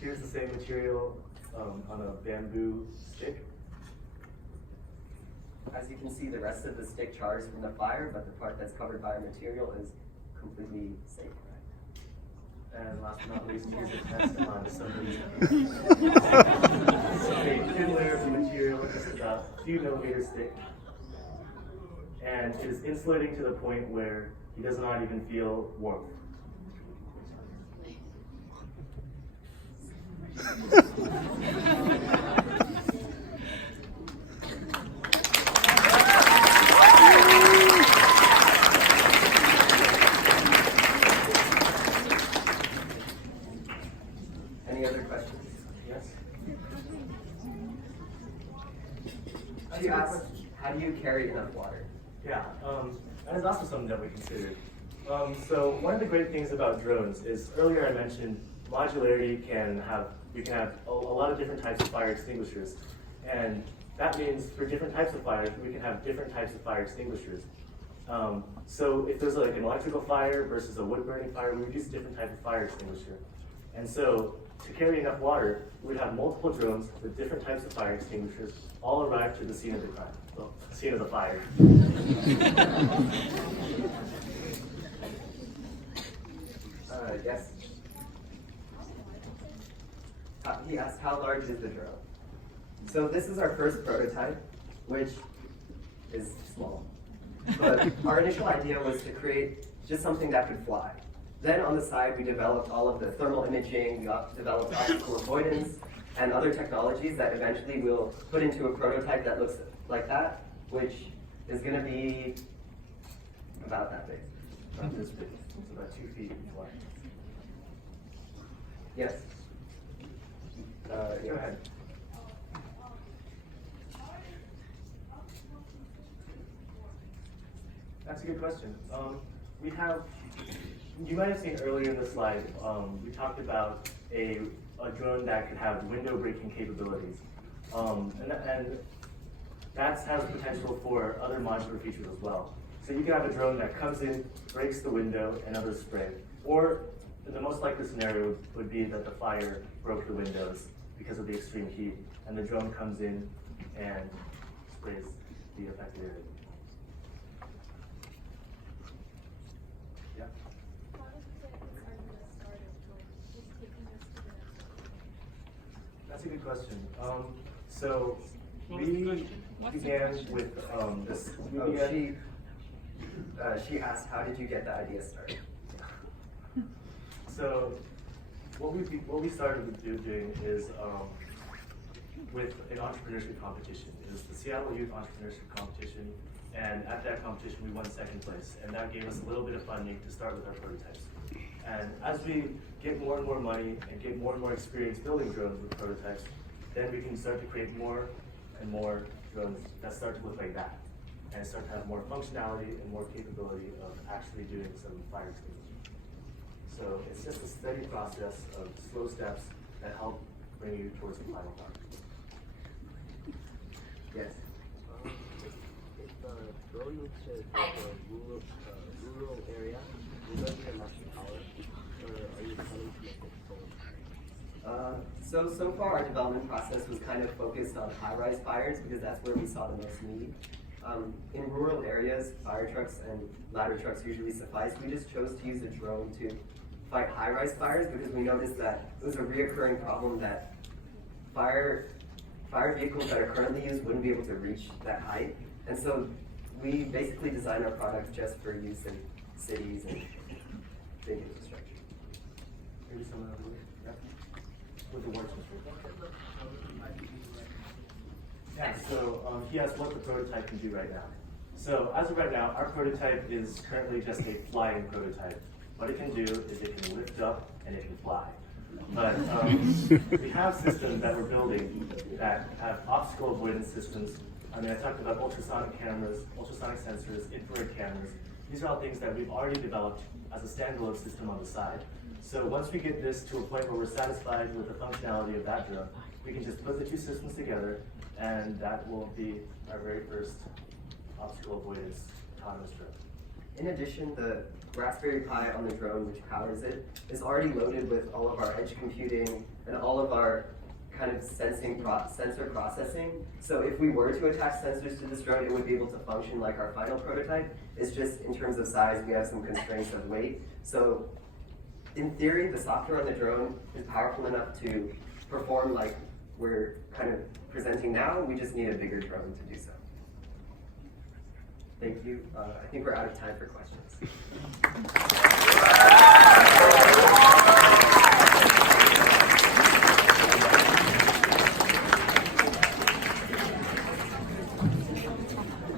here's the same material on a bamboo stick. As you can see, the rest of the stick chars from the fire, but the part that's covered by a material is completely safe. And last but not least, here's a test on somebody's a thin layer of the material. This is a few millimeters thick, and it is insulating to the point where he does not even feel warmth. Any other questions? Yes? She asked, how do you carry enough water? Yeah, that is also something that we considered. So one of the great things about drones is earlier I mentioned modularity we can have a lot of different types of fire extinguishers. And that means for different types of fires, we can have different types of fire extinguishers. So if there's like an electrical fire versus a wood burning fire, we would use a different type of fire extinguisher. And so to carry enough water, we'd have multiple drones with different types of fire extinguishers all arrive to the scene of the crime, well, scene of the fire. Yes? He asked, how large is the drone? So this is our first prototype, which is small. But our initial idea was to create just something that could fly. Then on the side, we developed all of the thermal imaging, we developed optical avoidance, and other technologies that eventually we'll put into a prototype that looks like that, which is going to be about that big. About this big. It's about 2 feet wide. Yes? Go ahead. That's a good question. You might have seen earlier in the slide, we talked about a drone that could have window breaking capabilities. And that has potential for other modular features as well. So you can have a drone that comes in, breaks the window, and others spray. Or the most likely scenario would be that the fire broke the windows because of the extreme heat, and the drone comes in and sprays the affected area. Yeah? That's a good question. So we began with this. She asked, how did you get the idea started? So what we started doing is with an entrepreneurship competition. It was the Seattle Youth Entrepreneurship Competition, and at that competition we won 2nd place, and that gave us a little bit of funding to start with our prototypes. And as we get more and more money and get more and more experience building drones with prototypes, then we can start to create more and more drones that start to look like that, and start to have more functionality and more capability of actually doing some fire extinguishing. So it's just a steady process of slow steps that help bring you towards the final part. Yes? If the drone needs to go to a rural area, will there be enough power, or are you planning to make it solar? So far our development process was kind of focused on high-rise fires because that's where we saw the most need. In rural areas, fire trucks and ladder trucks usually suffice. We just chose to use a drone to fight high-rise fires because we noticed that it was a reoccurring problem that fire vehicles that are currently used wouldn't be able to reach that height. And so we basically designed our product just for use in cities and big infrastructure. Maybe someone over there? Yeah. With the works. Yeah, so he asked what the prototype can do right now. So as of right now, our prototype is currently just a flying prototype. What it can do is it can lift up and it can fly. But we have systems that we're building that have obstacle avoidance systems. I mean, I talked about ultrasonic cameras, ultrasonic sensors, infrared cameras. These are all things that we've already developed as a standalone system on the side. So once we get this to a point where we're satisfied with the functionality of that drone, we can just put the two systems together, and that will be our very first obstacle avoidance autonomous drone. In addition, the Raspberry Pi on the drone, which powers it, is already loaded with all of our edge computing and all of our kind of sensor processing. So if we were to attach sensors to this drone, it would be able to function like our final prototype. It's just in terms of size, we have some constraints of weight. So in theory, the software on the drone is powerful enough to perform like we're kind of presenting now. We just need a bigger drone to do so. Thank you. I think we're out of time for questions.